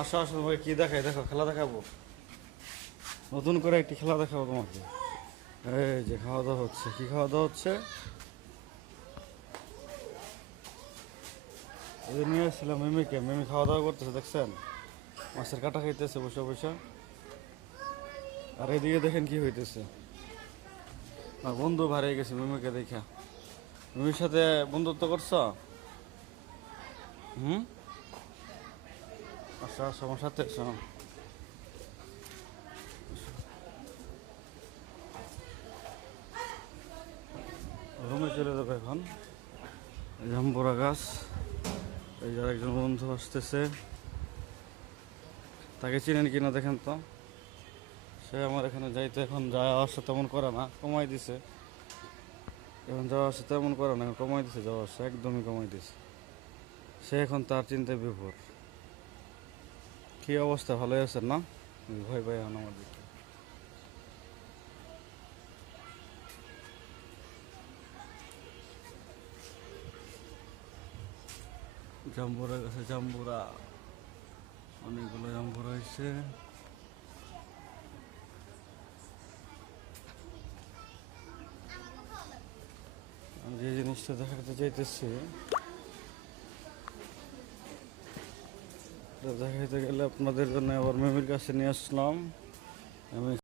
আসো আসো, তোমাকে কি দেখাই দেখো, খেলা দেখাবো। নতুন করে একটি খেলা দেখাবো তোমাকে। এই যে খাওয়া দাওয়া হচ্ছে, কি খাওয়া দাওয়া হচ্ছে? ওই যে নিয়ে এসেছিলাম মিমিকে, মিমি খাওয়া দাওয়া করতেছে দেখছেন, মাছের কাটা খাইতেছে বসে বসে। আর এদিকে দেখেন কি হইতেছে, আমার বন্ধু হারিয়ে গেছে মিমিকে দেখা। মিমির সাথে বন্ধুত্ব করছো? হুম, আচ্ছা আচ্ছা, আমার সাথে এসো। রুমে চলে যাবে এখন। জাম্বুরা গাছ, এই যে একজন বন্ধু আসতেছে, তাকে চিনেন কিনা দেখেন তো। সে আমার এখানে যাইতে এখন যাওয়া আসা তেমন করে না, কমাই দিছে। এখন যাওয়া আসা তেমন করে না, এখন কমাই দিছে, যাওয়া আসা একদমই কমাই দিছে। সে এখন তার চিন্তায় বিভোর। কি অবস্থা, ভালোই আছেন না? ভয় পাই এখন আমার দিকে। জাম্বুরা গাছে জাম্বুরা, অনেকগুলো জাম্বুরা হয়েছে। আমি যে জিনিসটা দেখাতে চাইতেছি, এটা দেখাইতে গেলে আপনাদের জন্য আবার মেমির কাছে নিয়ে আসলাম। আমি